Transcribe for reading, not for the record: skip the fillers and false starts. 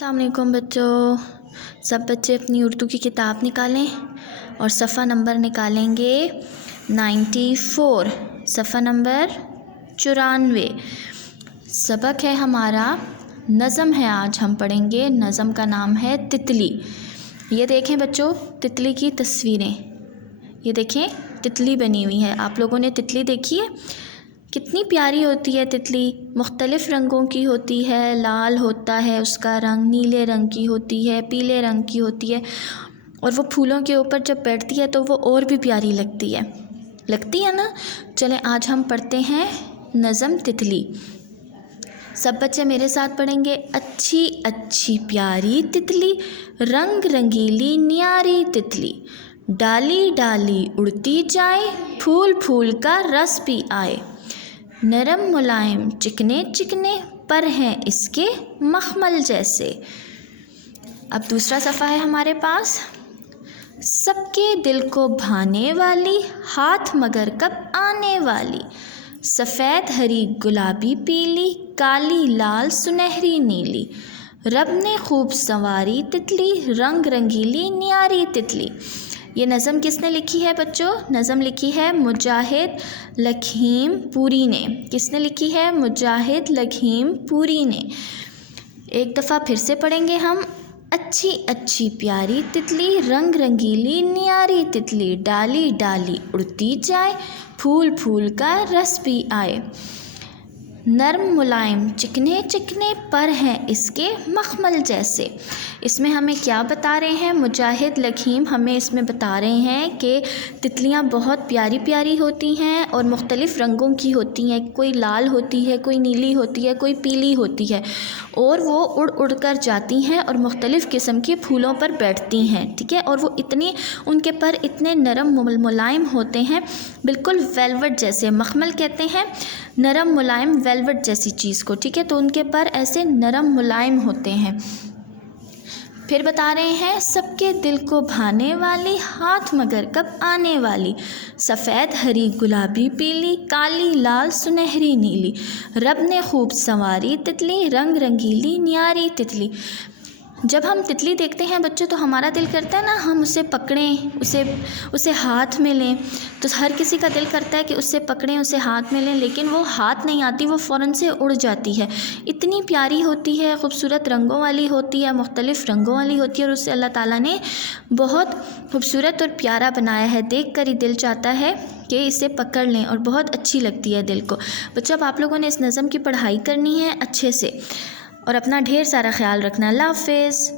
अस्सलाम वालेकुम बच्चों। सब बच्चे अपनी उर्दू की किताब निकालें और सफ़ा नंबर निकालेंगे 94, सफ़ा नंबर 94। सबक है हमारा नज़म है। आज हम पढ़ेंगे नज़म का नाम है तितली। ये देखें बच्चों तितली की तस्वीरें, ये देखें तितली बनी हुई है। आप लोगों ने तितली देखी है? कितनी प्यारी होती है तितली। मुख्तलिफ़ रंगों की होती है, लाल होता है उसका रंग, नीले रंग की होती है, पीले रंग की होती है, और वो फूलों के ऊपर जब बैठती है तो वो और भी प्यारी लगती है ना। चलें आज हम पढ़ते हैं नज़म तितली। सब बच्चे मेरे साथ पढ़ेंगे। अच्छी अच्छी प्यारी तितली, रंग रंगीली न्यारी तितली, डाली डाली उड़ती जाए, फूल फूल का रस भी आए, नरम मुलायम चिकने चिकने पर हैं इसके मखमल जैसे। अब दूसरा सफ़ा है हमारे पास। सबके दिल को भाने वाली, हाथ मगर कब आने वाली, सफ़ेद हरी गुलाबी पीली, काली लाल सुनहरी नीली, रब ने खूब संवारी तितली, रंग रंगीली न्यारी तितली। ये नज़म किसने लिखी है बच्चों? नज़म लिखी है मुजाहिद लखीम पुरी ने। किसने लिखी है? मुजाहिद लखीम पुरी ने। एक दफ़ा फिर से पढ़ेंगे हम। अच्छी अच्छी प्यारी तितली, रंग रंगीली न्यारी तितली, डाली डाली उड़ती जाए, फूल फूल का रस भी आए, नरम मुलायम चिकने चिकने पर हैं इसके मखमल जैसे। इसमें हमें क्या बता रहे हैं? मुजाहिद लखीम हमें इसमें बता रहे हैं कि तितलियां बहुत प्यारी प्यारी होती हैं और मुख्तलिफ़ रंगों की होती हैं। कोई लाल होती है, कोई नीली होती है, कोई पीली होती है, और वो उड़ उड़ कर जाती हैं और मुख्तलिफ़ किस्म के फूलों पर बैठती हैं। ठीक है, और वो इतनी, उनके पर इतने नरम मुलायम होते हैं, बिल्कुल वेलवेट जैसे। मखमल कहते हैं नरम मुलायम वेलवेट जैसी चीज़ को। ठीक है, तो उनके पर ऐसे नरम मुलायम होते हैं। फिर बता रहे हैं सबके दिल को भाने वाली, हाथ मगर कब आने वाली, सफ़ेद हरी गुलाबी पीली, काली लाल सुनहरी नीली, रब ने खूब संवारी तितली, रंग रंगीली न्यारी तितली। जब हम तितली देखते हैं बच्चों तो हमारा दिल करता है ना हम उसे पकड़ें, उसे हाथ में लें। तो हर किसी का दिल करता है कि उसे पकड़ें, उसे हाथ में लें, लेकिन वो हाथ नहीं आती, वो फ़ौरन से उड़ जाती है। इतनी प्यारी होती है, खूबसूरत रंगों वाली होती है, मुख्तलिफ़ रंगों वाली होती है, और उससे अल्लाह ताला ने बहुत खूबसूरत और प्यारा बनाया है। देख कर ही दिल चाहता है कि इसे पकड़ लें, और बहुत अच्छी लगती है दिल को। बच्चों अब आप लोगों ने इस नज़म की पढ़ाई करनी है अच्छे से, और अपना ढेर सारा ख्याल रखना। अल्लाह हाफ़िज़।